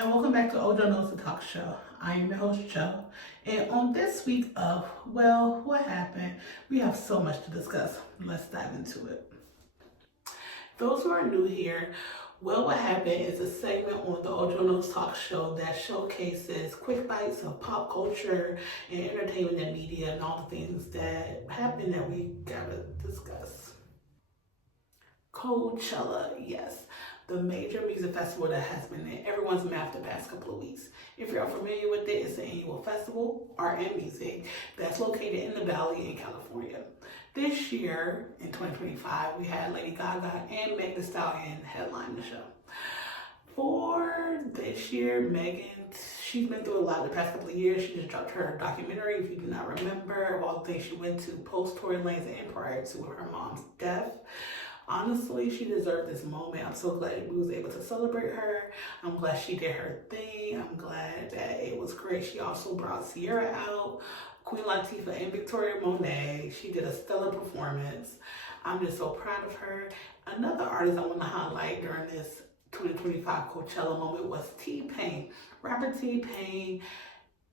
And welcome back to Ojo Knows the Talk Show. I am your host, Joe. And on this week of, well, what happened? We have so much to discuss. Let's dive into it. Those who are new here, well, what happened is a segment on the Ojo Knows Talk Show that showcases quick bites of pop culture and entertainment and media and all the things that happen that we gotta discuss. Coachella, yes, the major music festival that has been in everyone's mouth the past couple of weeks. If you're unfamiliar with it, it's an annual festival, art and music, that's located in the Valley in California. This year, in 2025, we had Lady Gaga and Meg Thee Stallion headline the show. For this year, Megan, she's been through a lot the past couple of years. She just dropped her documentary, if you do not remember, all the things she went to post Tory Lanez and prior to her mom's death. Honestly, she deserved this moment. I'm so glad we was able to celebrate her. I'm glad she did her thing. I'm glad that it was great. She also brought Sierra out, Queen Latifah and Victoria Monet. She did a stellar performance. I'm just so proud of her. Another artist I want to highlight during this 2025 Coachella moment was T-Pain. Rapper T-Pain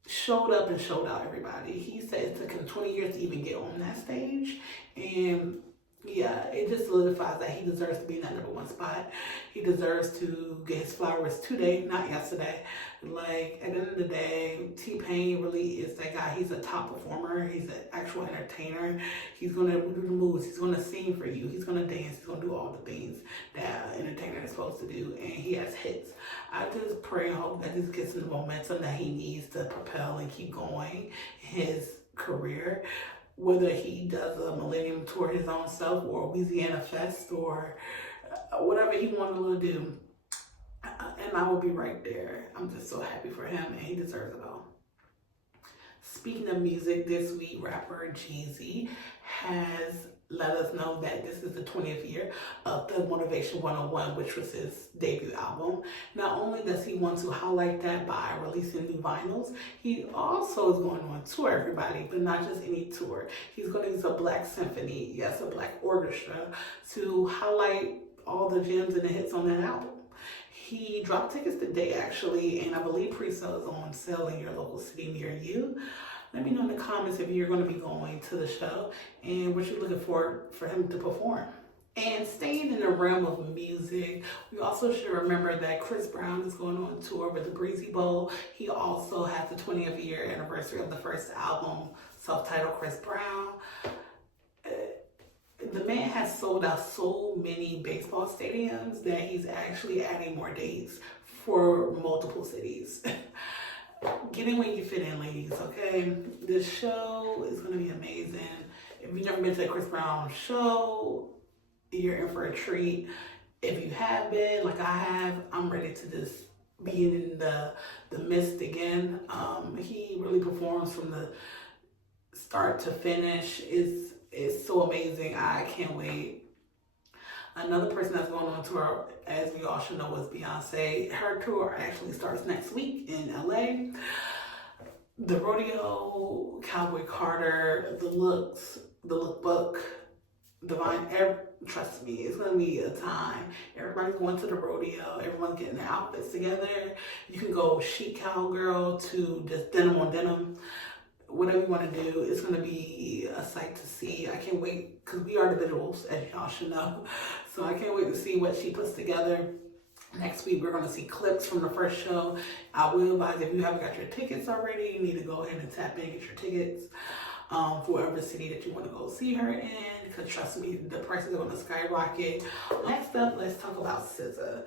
showed up and showed out everybody. He said it took him 20 years to even get on that stage. And yeah, it just solidifies that he deserves to be in that number one spot. He deserves to get his flowers today, not yesterday. Like, at the end of the day, T-Pain really is that guy. He's a top performer. He's an actual entertainer. He's going to do the moves. He's going to sing for you. He's going to dance. He's going to do all the things that an entertainer is supposed to do. And he has hits. I just pray and hope that this gets him the momentum that he needs to propel and keep going his career. Whether he does a Millennium Tour his own self or Louisiana Fest or whatever he wanted to do. And I will be right there. I'm just so happy for him and he deserves it all. Speaking of music, this week rapper Jeezy has let us know that this is the 20th year of the Motivation 101, which was his debut album. Not only does he want to highlight that by releasing new vinyls, he also is going on tour, everybody, but not just any tour. He's going to use a black symphony, yes, a black orchestra, to highlight all the gems and the hits on that album. He dropped tickets today, actually, and I believe pre-sale is on sale in your local city near you. Let me know in the comments if you're going to be going to the show and what you're looking for him to perform. And staying in the realm of music, we also should remember that Chris Brown is going on tour with the Breezy Bowl. He also has the 20th year anniversary of the first album, self-titled Chris Brown. The man has sold out so many baseball stadiums that he's actually adding more dates for multiple cities. Get in when you fit in, ladies, okay? This show is going to be amazing. If you've never been to a Chris Brown show, you're in for a treat. If you have been, like I have, I'm ready to just be in the midst again. He really performs from the start to finish. It's so amazing. I can't wait. Another person that's going on tour, as we all should know, is Beyonce. Her tour actually starts next week in LA. The Rodeo, Cowboy Carter, the Lookbook, Divine, trust me, it's going to be a time. Everybody's going to the rodeo. Everyone's getting their outfits together. You can go chic cowgirl to just denim on denim. Whatever you want to do, it's going to be a sight to see. I can't wait because we are the visuals, as y'all should know. So I can't wait to see what she puts together. Next week, we're going to see clips from the first show. I will advise if you haven't got your tickets already, you need to go ahead and tap in and get your tickets for whatever city that you want to go see her in. Because trust me, the prices are going to skyrocket. Next up, let's talk about SZA.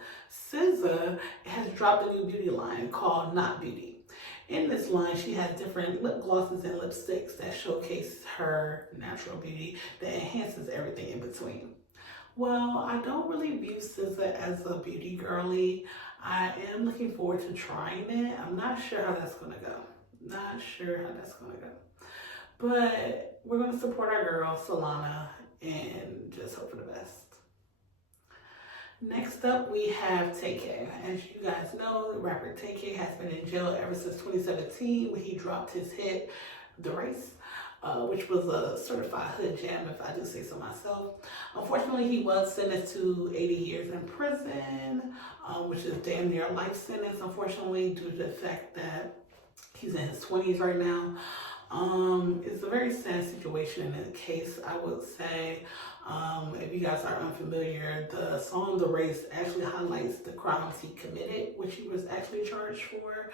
SZA has dropped a new beauty line called Not Beauty. In this line, she has different lip glosses and lipsticks that showcase her natural beauty that enhances everything in between. Well, I don't really view SZA as a beauty girly. I am looking forward to trying it. I'm not sure how that's going to go. But we're going to support our girl, Solana, and just hope for the best. Next up, we have Tay-K. As you guys know, the rapper Tay-K has been in jail ever since 2017 when he dropped his hit, The Race. which was a certified hood jam, if I do say so myself. Unfortunately, he was sentenced to 80 years in prison, which is damn near a life sentence, unfortunately, due to the fact that he's in his 20s right now. It's a very sad situation in the case, I would say. If you guys are unfamiliar, the song The Race actually highlights the crimes he committed, which he was actually charged for.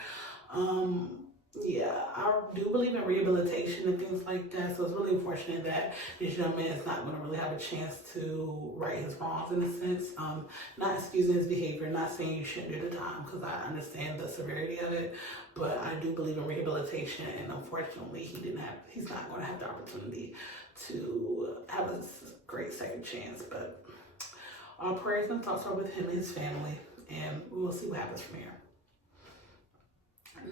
Yeah, I do believe in rehabilitation and things like that, so it's really unfortunate that this young man is not going to really have a chance to right his wrongs in a sense. Not excusing his behavior, not saying you shouldn't do the time, because I understand the severity of it, but I do believe in rehabilitation, and unfortunately he's not going to have the opportunity to have a great second chance. But our prayers and thoughts are with him and his family, and we will see what happens from here.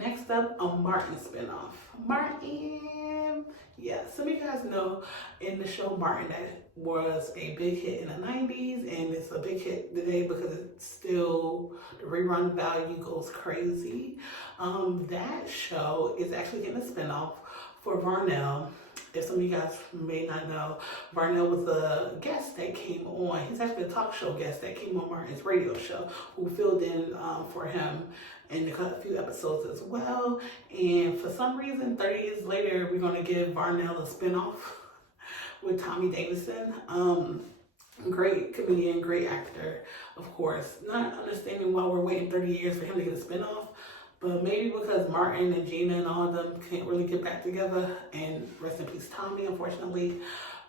Next up, a Martin spinoff. Martin, yeah, some of you guys know in the show Martin that was a big hit in the 90s, and it's a big hit today because it's still, the rerun value goes crazy. That show is actually getting a spinoff for Varnell. If some of you guys may not know, Varnell was a guest that came on. He's actually a talk show guest that came on Martin's radio show, who filled in for him in a few episodes as well. And for some reason, 30 years later, we're going to give Varnell a spinoff with Tommy Davidson. Great comedian, great actor, of course. Not understanding why we're waiting 30 years for him to get a spinoff. But maybe because Martin and Gina and all of them can't really get back together, and rest in peace Tommy, unfortunately.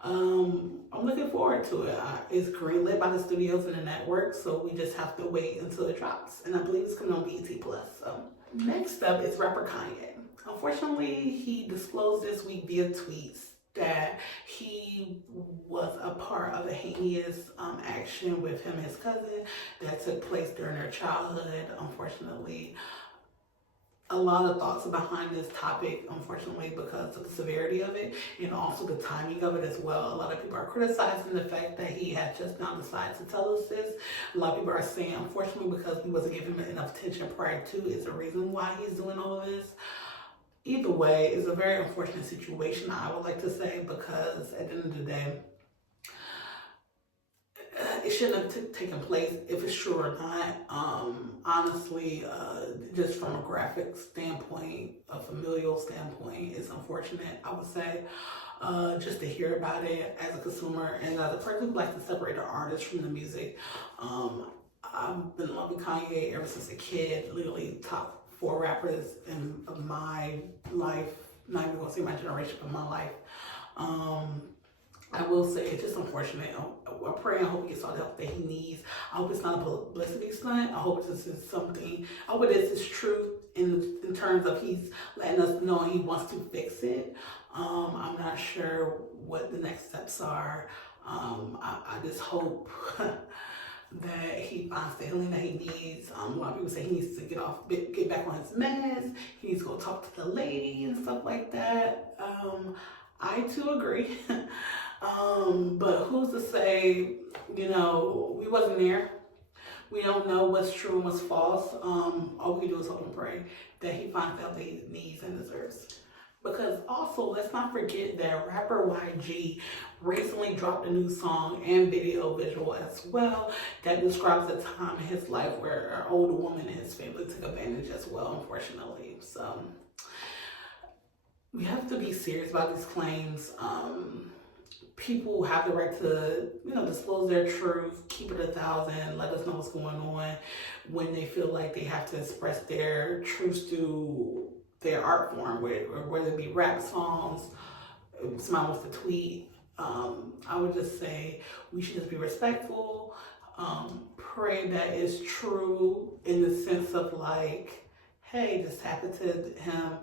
I'm looking forward to it. It's greenlit by the studios and the network, so we just have to wait until it drops. And I believe it's coming on BET+. So next up is rapper Kanye. Unfortunately, he disclosed this week via tweets that he was a part of a heinous action with him and his cousin that took place during their childhood. Unfortunately, a lot of thoughts behind this topic, unfortunately, because of the severity of it and also the timing of it as well. A lot of people are criticizing the fact that he had just now decided to tell us this. A lot of people are saying, unfortunately, because we wasn't giving him enough attention prior to, is the reason why he's doing all of this. Either way, it's a very unfortunate situation, I would like to say, because at the end of the day, it shouldn't have taken place, if it's true or not. Honestly, just from a graphic standpoint, a familial standpoint, it's unfortunate, I would say, just to hear about it as a consumer and as a person who likes to separate the artist from the music. I've been loving Kanye ever since a kid, literally top 4 rappers in my life, not even gonna say my generation, but my life. I will say it's just unfortunate. I pray and hope he gets all the help that he needs. I hope it's not a publicity stunt. I hope this is something, I hope this is true in terms of he's letting us know he wants to fix it. I'm not sure what the next steps are. I just hope that he finds the healing that he needs. A lot of people say he needs to get back on his meds. He needs to go talk to the lady and stuff like that. I too agree. But who's to say, we wasn't there. We don't know what's true and what's false. All we can do is hope and pray that he finds out that he needs and deserves. Because also, let's not forget that rapper YG recently dropped a new song and video visual as well that describes a time in his life where an older woman and his family took advantage as well, unfortunately. So we have to be serious about these claims. People have the right to, disclose their truth, keep it 1,000, let us know what's going on when they feel like they have to express their truths through their art form, whether it be rap songs, somebody wants to tweet. I would just say we should just be respectful, pray that it's true in the sense of like, hey, this happened to him,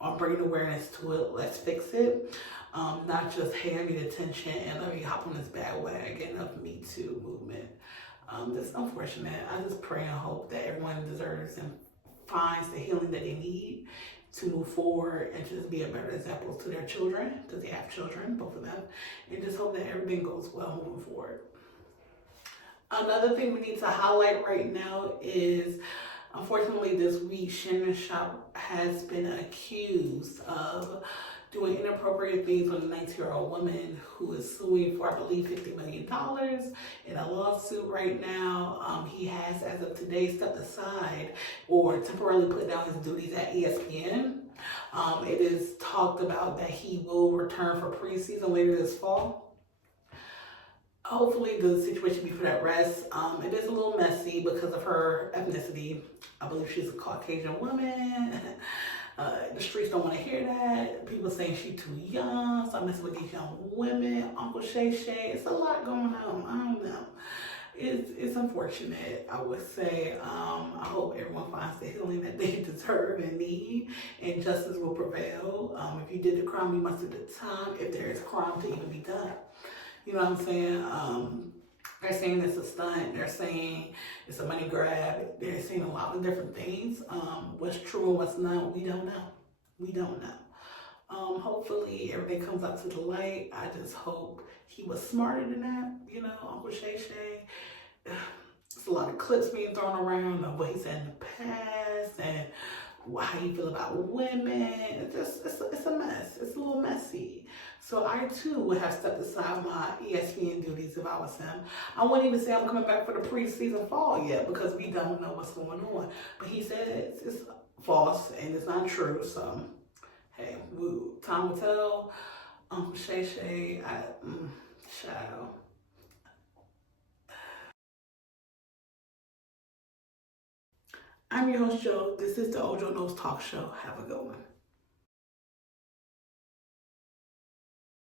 I'm bringing awareness to it, let's fix it. Not just, hey, I need attention and let me hop on this bandwagon of Me Too movement. That's unfortunate. I just pray and hope that everyone deserves and finds the healing that they need to move forward and just be a better example to their children, because they have children, both of them, and just hope that everything goes well moving forward. Another thing we need to highlight right now is, unfortunately, this week, Shannon Sharpe has been accused of doing inappropriate things with a 19-year-old woman who is suing for, I believe, $50 million in a lawsuit right now. He has, as of today, stepped aside or temporarily put down his duties at ESPN. It is talked about that he will return for preseason later this fall. Hopefully the situation be put at rest. It is a little messy because of her ethnicity. I believe she's a Caucasian woman. The streets don't want to hear that. People saying she's too young. Stop messing with these young women. Uncle Shay Shay. It's a lot going on. I don't know. It's unfortunate, I would say. I hope everyone finds the healing that they deserve and need, and justice will prevail. If you did the crime, you must do the time, if there is crime to even be done. You know what I'm saying? They're saying it's a stunt. They're saying it's a money grab. They're saying a lot of different things. What's true and what's not, we don't know. We don't know. Hopefully everything comes up to the light. I just hope he was smarter than that, you know, Uncle Shay Shay. There's a lot of clips being thrown around of what he said in the past and how you feel about women. It's a mess. It's a little messy. So I too would have stepped aside my ESPN duties if I was him. I wouldn't even say I'm coming back for the preseason fall yet because we don't know what's going on. But he said it's false and it's not true. So hey, time will tell. Shay Shay, shadow. I'm your host, Joe. This is the Ojo Knows Talk Show. Have a good one.